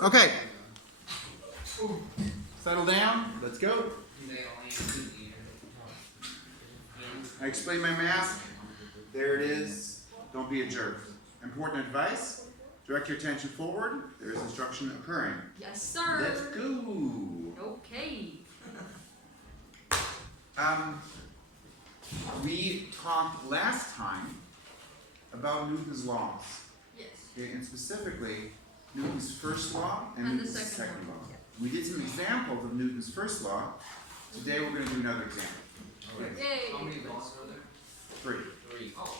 Okay. Settle down. Let's go. I explained my mask. There it is. Don't be a jerk. Important advice. Direct your attention forward. There is instruction occurring. Yes, sir. Let's go. Okay. We talked last time about Newton's laws. Yes. Okay, and specifically Newton's first law and And the Newton's second second one. law. We did some examples of Newton's first law. Today we're going to do another example. Okay. Yay. How many laws are there? 3. 3. Oh.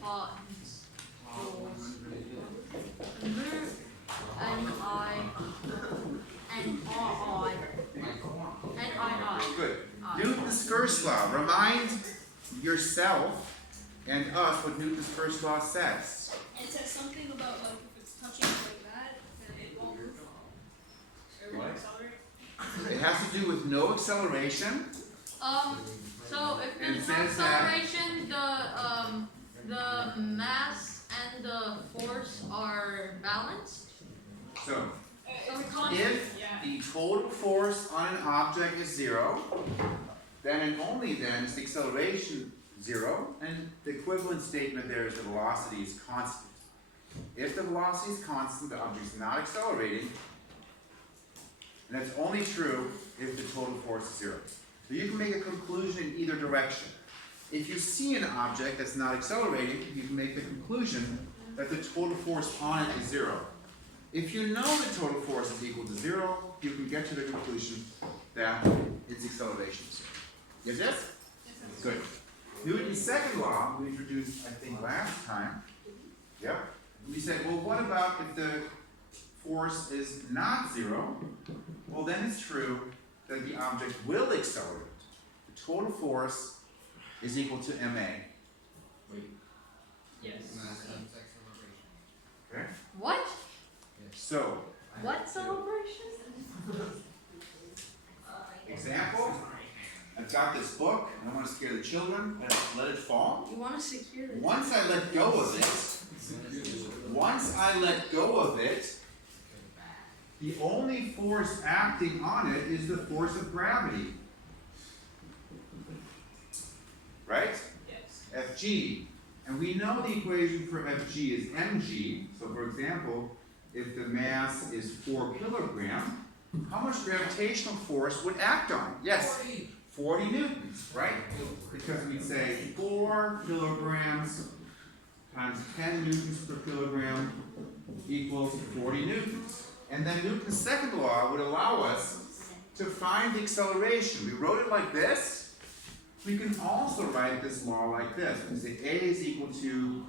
Hot. And I. Good. Newton's first law. Remind yourself and us what Newton's first law says. It says something about like if it's touching like that, then it won't move. Or What? accelerate. It has to do with no acceleration. So if And it there's no says that- acceleration, the mass and the force are balanced. So, So we can't. if the total force on an object is 0, then and only then is the acceleration 0, and the equivalent statement there is the velocity is constant. If the velocity is constant, the object is not accelerating, and that's only true if the total force is 0. So you can make a conclusion in either direction. If you see an object that's not accelerating, you can make the conclusion that the total force on it is 0. If you know the total force is equal to 0, you can get to the conclusion that its acceleration is 0. Yes, yes? Good. Newton's second law, we introduced, I think, last time. Yep. We said, well, what about if the force is not 0? Well, then it's true that the object will accelerate. The total force is equal to ma. Wait. Yes. Okay? What? So, What celebration? example, I've got this book, and I want to scare the children, and I let it fall. You want to secure it? Once I let go of it, the only force acting on it is the force of gravity. Right? Yes. Fg. And we know the equation for Fg is mg. So for example, if the mass is 4 kilogram, how much gravitational force would act on it? Yes, 40 newtons, right? Because we'd say 4 kilograms times 10 newtons per kilogram equals 40 newtons. And then Newton's second law would allow us to find the acceleration. We wrote it like this. We can also write this law like this. We say A is equal to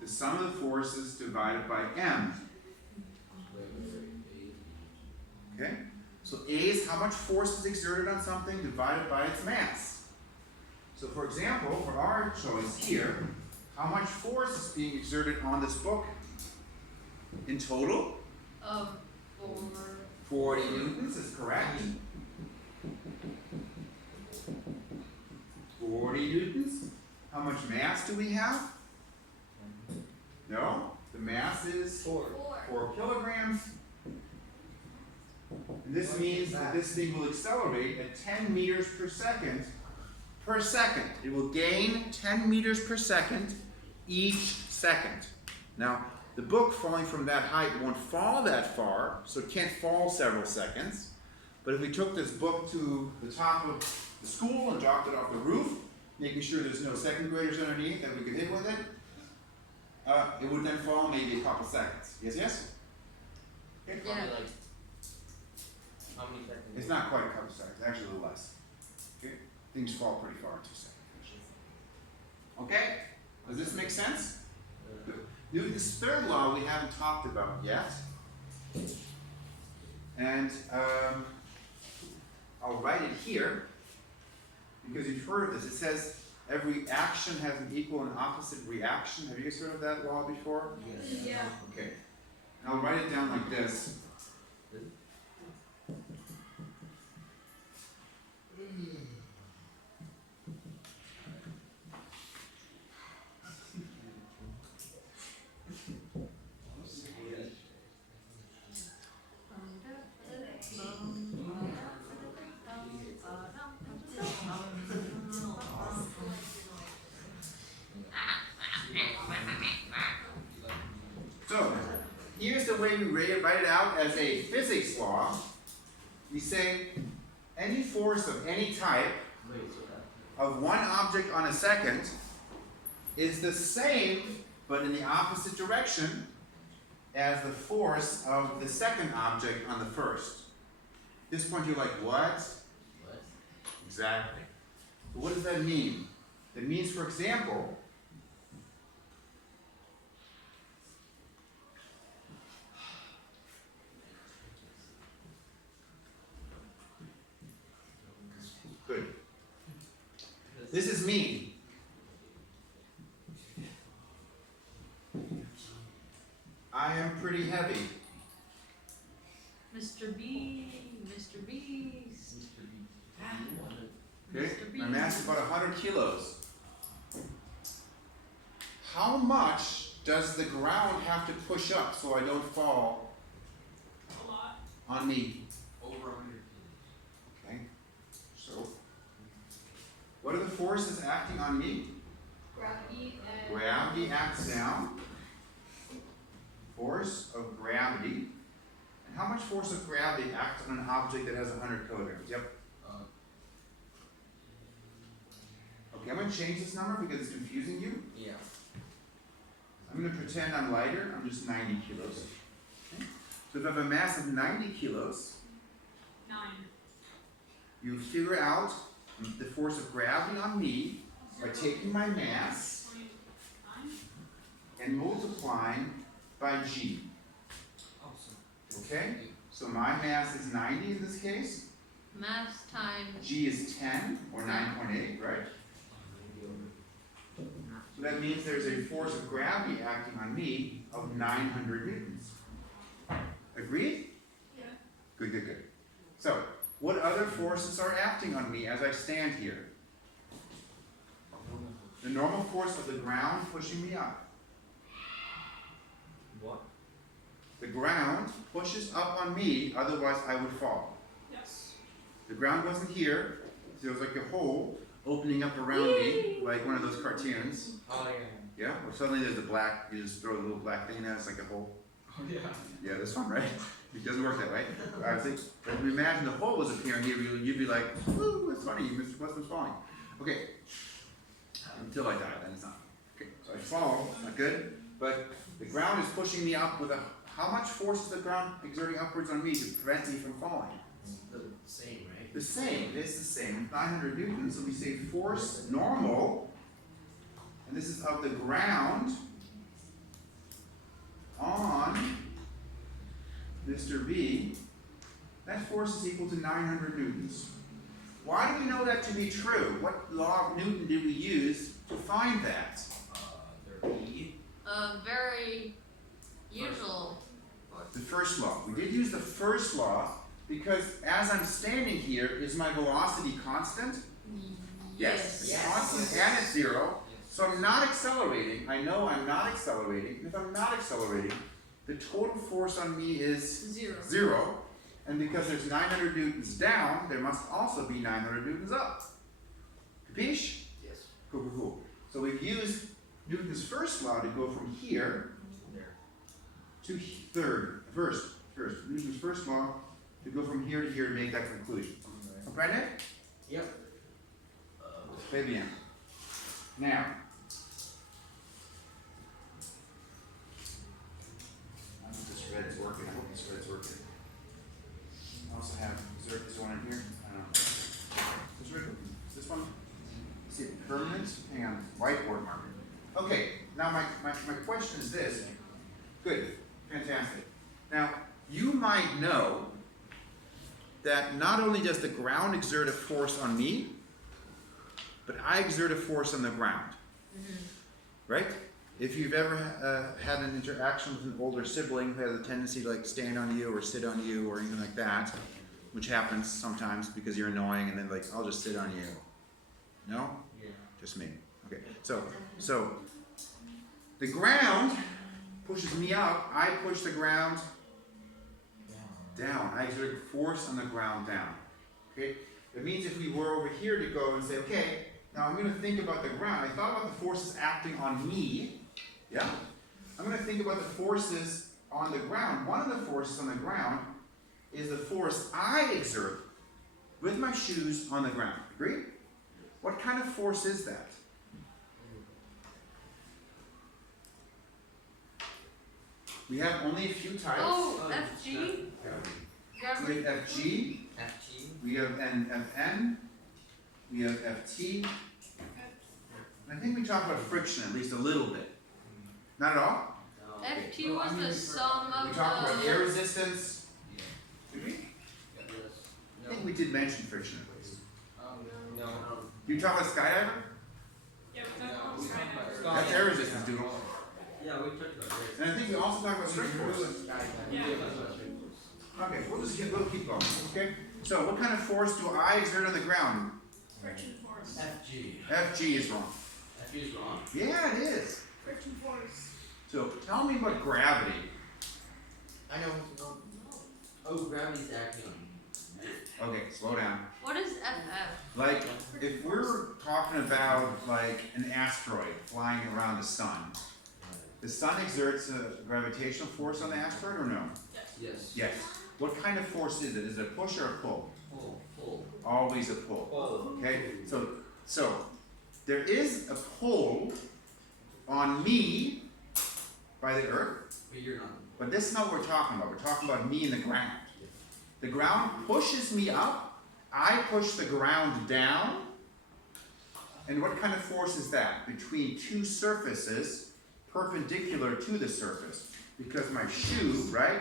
the sum of the forces divided by m. Okay? So A is how much force is exerted on something divided by its mass. So for example, for our choice here, how much force is being exerted on this book in total? 40 newtons is correct. 40 newtons. How much mass do we have? No, the mass is 4 kilograms. And this means that this thing will accelerate at 10 meters per second. It will gain 10 meters per second each second. Now, the book falling from that height won't fall that far, so it can't fall several seconds. But if we took this book to the top of the school and dropped it off the roof, making sure there's no second graders underneath that we could hit with it, it would then fall maybe a couple seconds. Yes, yes? Okay. Yeah. How many seconds? It's not quite a couple seconds, actually a little less. Okay? Things fall pretty far in 2 seconds. Okay? Does this make sense? Good. Newton's third law we haven't talked about yet. And I'll write it here because you've heard of this. It says every action has an equal and opposite reaction. Have you guys heard of that law before? Yes. Yeah. Okay. And I'll write it down like this. the way we write it out as a physics law. We say any force of any type Wait, so that. of one object on a second is the same, but in the opposite direction, as the force of the second object on the first. At this point you're like, what? What? Exactly. So what does that mean? It means, for example, good. This is me. I am pretty heavy. Mr. B, Mr. Beast. Okay? Mr. My mass is about 100 kilos. How much does the ground have to push up so I don't fall A lot. on me? Over 100 Okay? So, what are the forces acting on me? Gravity and. Gravity acts down. Force of gravity. And how much force of gravity acts on an object that has 100 kilograms? Yep. Okay, I'm going to change this number because it's confusing you. Yeah. I'm going to pretend I'm lighter. I'm just 90 kilos. Okay? So if I have a mass of 90 kilos, 9. you figure out the force of gravity on me by taking my mass 29. and multiplying by g. Awesome. Okay? So my mass is 90 in this case. Mass times. G is 10 or 9.8, right? So that means there's a force of gravity acting on me of 900 newtons. Agreed? Yeah. Good, good, good. So, what other forces are acting on me as I stand here? The normal force of the ground pushing me up. What? The ground pushes up on me, otherwise I would fall. Yes. The ground wasn't here, so there was like a hole opening up around me, like one of those cartoons. Oh, yeah. Yeah, or suddenly there's a black, you just throw a little black thing in, it's like a hole. Oh, yeah. Yeah, this one, right? It doesn't work that way. I was like, if you imagine the hole was appearing here, you'd be like, woo, it's funny, Mr. Westman's falling. Okay. Until I die, then it's not. Okay, so I fall, it's not good. But the ground is pushing me up with a, how much force is the ground exerting upwards on me to prevent me from falling? The same, right? The same, it's the same, 900 newtons, so we say force normal, and this is of the ground on Mr. B, that force is equal to 900 newtons. Why do we know that to be true? What law of Newton did we use to find that? There E. Very usual. The first law. We did use the first law because as I'm standing here, is my velocity constant? Yes. It's Yes. constant and it's zero. So I'm not accelerating. I know I'm not accelerating. If I'm not accelerating, the total force on me is 0. 0. And because there's 900 newtons down, there must also be 900 newtons up. Capiche? Yes. Cool, cool, cool. So we've used Newton's first law to go from here There. to first. Newton's first law to go from here to here to make that conclusion. Comprende? Yep. Très bien. Now, I hope this red is working. I hope this red's working. I also have, is there one in here? I don't know. Is this red working? Is this one? Is it permanent? Hang on, whiteboard marker. Okay, now my question is this. Good, fantastic. Now, you might know that not only does the ground exert a force on me, but I exert a force on the ground. Right? If you've ever had an interaction with an older sibling who has a tendency to like stand on you or sit on you or anything like that, which happens sometimes because you're annoying and then like, I'll just sit on you. No? Yeah. Just me. Okay. So the ground pushes me up, I push the ground down. I exert a force on the ground down. Okay? That means if we were over here to go and say, okay, now I'm going to think about the ground. I thought about the forces acting on me. Yeah? I'm going to think about the forces on the ground, one of the forces on the ground is the force I exert with my shoes on the ground. Agree? What kind of force is that? We have only a few types. Oh, FG? We Gravity. have FG, FT. we have FN, we have FT. And I think we talked about friction at least a little bit. Not at all? No. FT was the sum We of talked about the. air resistance. Yeah. Did we? Yes. I think we did mention friction at least. No. You talk about skydiver? Yeah, but that's not we Skydiver. talked about That's air resistance, dude. Yeah, we talked about this. And I think we also talked about strike force. Yeah. Okay, we'll keep going, okay? So what kind of force do I exert on the ground? Friction force. FG. FG is wrong. FG is wrong. Yeah, it is. Friction force. So tell me about gravity. I know. Oh, gravity's acting on. Okay, slow down. What is FF? Like, if we're talking about like an asteroid flying around the sun exerts a gravitational force on the asteroid or no? Yes. Yes. What kind of force is it? Is it a push or a pull? Pull. Always a pull. Pull. Okay, so there is a pull on me by the earth, But you're not. but this is not what we're talking about. We're talking about me and the ground. The ground pushes me up, I push the ground down, and what kind of force is that? Between two surfaces perpendicular to the surface. Because my shoe, right,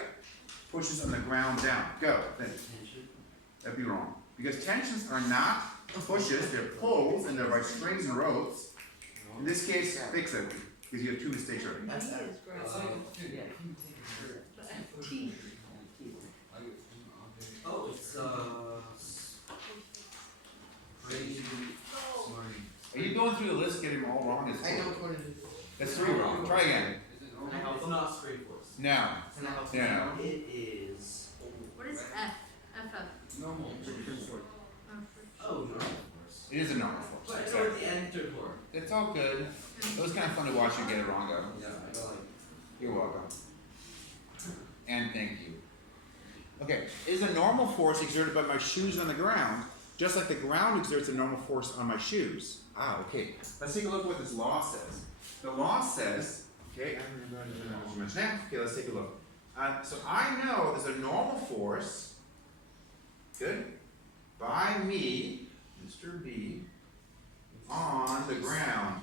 pushes on the ground down. Go. Tension. That'd be wrong. Because tensions are not pushes, they're pulls, and they're by strings and ropes. In this case, fix it, because you have two mistakes already. V is gravity. But FT. Oh, it's crazy. Are you going through the list, getting them all wrong? It's I know what it is. That's three wrong. Try again. It's not straight force. Now. Yeah. It is. What is F? FF. Normal. Oh, friction. Oh, normal force. It is a normal force. But I know Exactly. what the enter for. It's all good. It was kind of fun to watch you get it wrong, though. Yeah, I know. You're welcome. And thank you. Okay, is a normal force exerted by my shoes on the ground, just like the ground exerts a normal force on my shoes? Ah, okay. Let's take a look at what this law says. The law says, okay, I'm going to know what you mentioned now. Okay, let's take a look. So I know there's a normal force, good, by me, Mr. B, on the ground.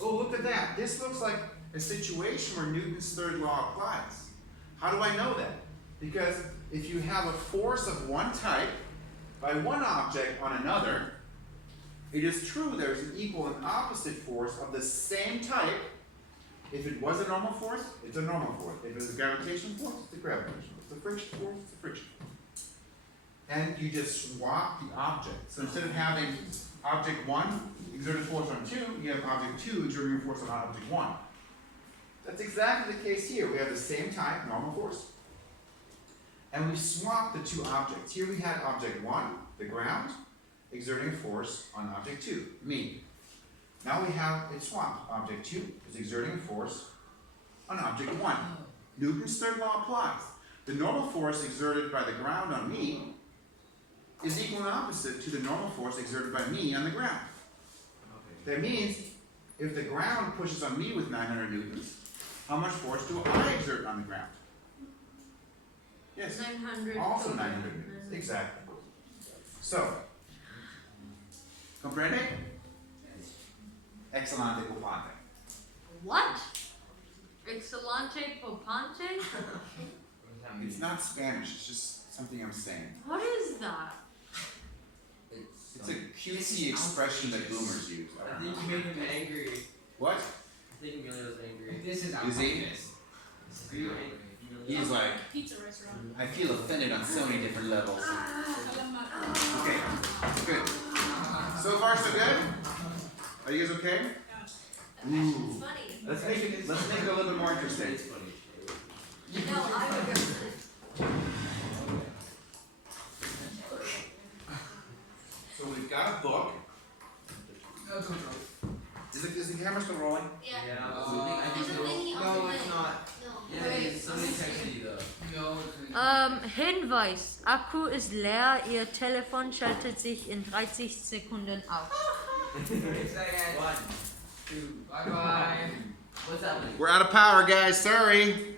Oh, look at that. This looks like a situation where Newton's third law applies. How do I know that? Because if you have a force of one type by one object on another, it is true there's an equal and opposite force of the same type. If it was a normal force, it's a normal force. If it was a gravitational force, it's a gravitational force. If it's a friction force, it's a friction force. And you just swap the object. So instead of having object 1 exerted force on 2, you have object 2 exerting force on object 1. That's exactly the case here. We have the same type, normal force. And we swap the two objects. Here we had object 1, the ground, exerting a force on object 2, me. Now we have it swapped. Object 2 is exerting a force on object 1. Newton's third law applies. The normal force exerted by the ground on me is equal and opposite to the normal force exerted by me on the ground. That means if the ground pushes on me with 900 newtons, how much force do I exert on the ground? Yes. 900. Also 900 newtons. Exactly. So, comprende? Excelente pupante. What? Excelente popante? It's not Spanish, it's just something I'm saying. What is that? It's a cutesy expression that boomers use. I I don't think know. you made him angry. What? I think Amelia was angry. This is Is he? He's like, Pizza restaurant. I feel offended on so many different levels. Salamat. Okay, good. So far so good? Are you guys okay? Ooh. It's funny. Let's make it a little bit more interesting. It's funny. No, I would go. So we've got a book. Is the camera still rolling? Yeah. Yeah, absolutely. I Uh, think There's a so. thingy on No, the it's lid. not. No. Yes, Hinweis, Akku ist leer, Ihr Telefon schaltet sich in 30 Sekunden aus. 30 seconds. 1, 2, Bye bye. What's happening? We're out of power, guys, sorry.